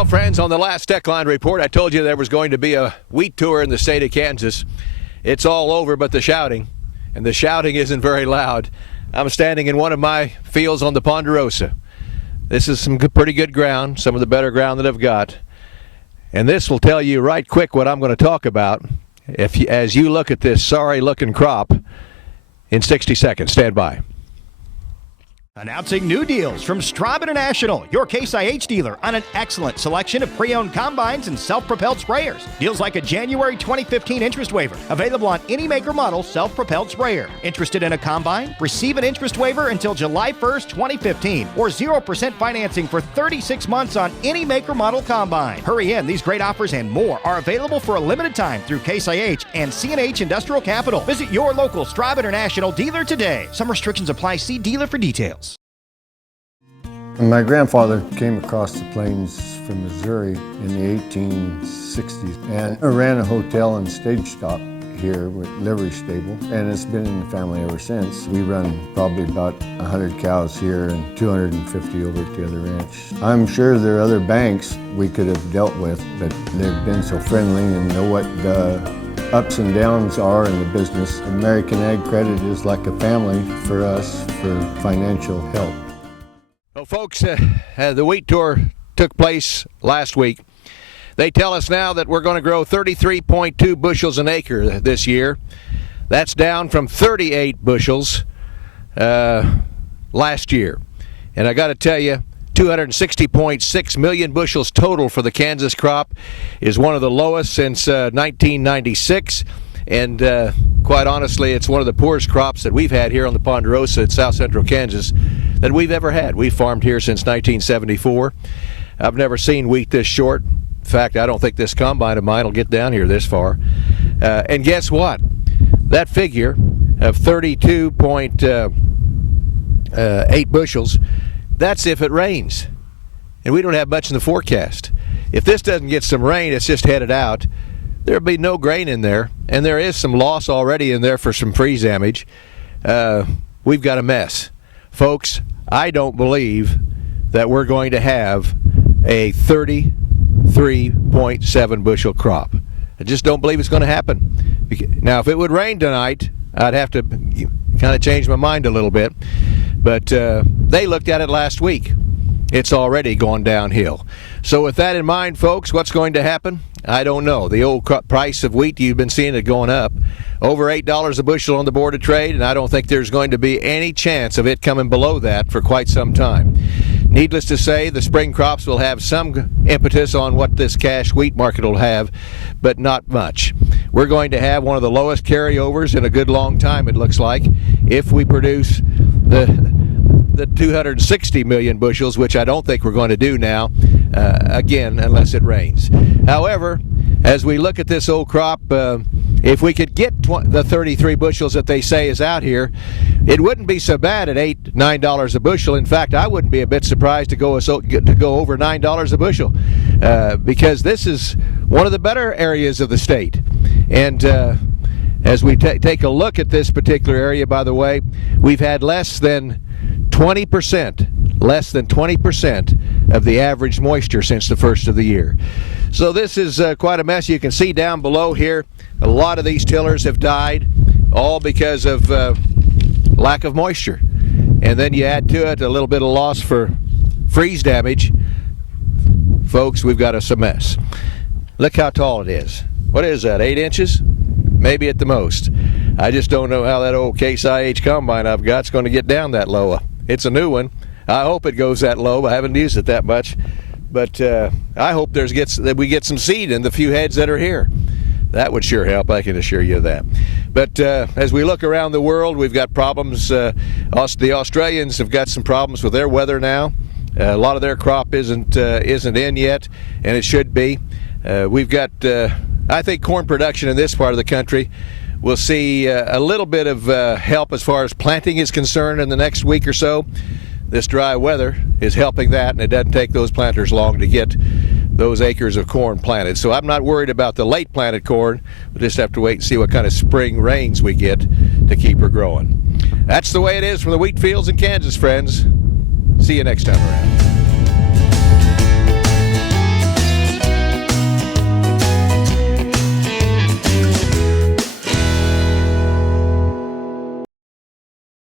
Well, friends, on the last Steckline Report, I told you there was going to be a wheat tour in the state of Kansas. It's all over but the shouting, and the shouting isn't very loud. I'm standing in one of my fields on the Ponderosa. This is some pretty good ground, some of the better ground that I've got. And this will tell you right quick what I'm going to talk about as you look at this sorry-looking crop in 60 seconds. Stand by. Announcing new deals from Straub International, your Case IH dealer, on an excellent selection of pre-owned combines and self-propelled sprayers. Deals like a January 2015 interest waiver, available on any maker model self-propelled sprayer. Interested in a combine? Receive an interest waiver until July 1st, 2015, or 0% financing for 36 months on any maker model combine. Hurry in, these great offers and more are available for a limited time through Case IH and C&H Industrial Capital. Visit your local Straub International dealer today. Some restrictions apply. See dealer for details. My grandfather came across the plains from Missouri in the 1860s and ran a hotel and stage stop here with livery stable, and it's been in the family ever since. We run probably about 100 cows here and 250 over at the other ranch. I'm sure there are other banks we could have dealt with, but they've been so friendly and know what the ups and downs are in the business. American Ag Credit is like a family for us for financial help. Well, folks, the wheat tour took place last week. They tell us now that we're going to grow 33.2 bushels an acre this year. That's down from 38 bushels last year. And I got to tell you, 260.6 million bushels total for the Kansas crop is one of the lowest since 1996. And quite honestly, it's one of the poorest crops that we've had here on the Ponderosa in south central Kansas that we've ever had. We've farmed here since 1974. I've never seen wheat this short. In fact, I don't think this combine of mine will get down here this far. And guess what? That figure of 32.8 bushels, that's if it rains. And we don't have much in the forecast. If this doesn't get some rain, it's just headed out, there'll be no grain in there. And there is some loss already in there for some freeze damage. We've got a mess. Folks, I don't believe that we're going to have a 33.7 bushel crop. I just don't believe it's going to happen. Now, if it would rain tonight, I'd have to kind of change my mind a little bit. But they looked at it last week. It's already gone downhill. So with that in mind, folks, what's going to happen? I don't know. The old price of wheat, you've been seeing it going up. Over $8 a bushel on the Board of Trade, and I don't think there's going to be any chance of it coming below that for quite some time. Needless to say, the spring crops will have some impetus on what this cash wheat market will have, but not much. We're going to have one of the lowest carryovers in a good long time, it looks like, if we produce the 260 million bushels, which I don't think we're going to do now, again, unless it rains. However, as we look at this old crop, if we could get the 33 bushels that they say is out here, it wouldn't be so bad at $8-9 a bushel. In fact, I wouldn't be a bit surprised to go over $9 a bushel, because this is one of the better areas of the state. And as we take a look at this particular area, by the way, we've had less than 20% of the average moisture since the first of the year. So this is quite a mess. You can see down below here, a lot of these tillers have died, all because of lack of moisture. And then you add to it a little bit of loss for freeze damage. Folks, we've got us a mess. Look how tall it is. What is that, 8 inches? Maybe at the most. I just don't know how that old Case IH combine I've got is going to get down that low. It's a new one. I hope it goes that low. I haven't used it that much. But I hope that we get some seed in the few heads that are here. That would sure help, I can assure you of that. But as we look around the world, we've got problems. The Australians have got some problems with their weather now. A lot of their crop isn't in yet, and it should be. We've got, I think, corn production in this part of the country. We'll see a little bit of help as far as planting is concerned in the next week or so. This dry weather is helping that, and it doesn't take those planters long to get those acres of corn planted. So I'm not worried about the late planted corn. We'll just have to wait and see what kind of spring rains we get to keep her growing. That's the way it is from the wheat fields in Kansas, friends. See you next time around.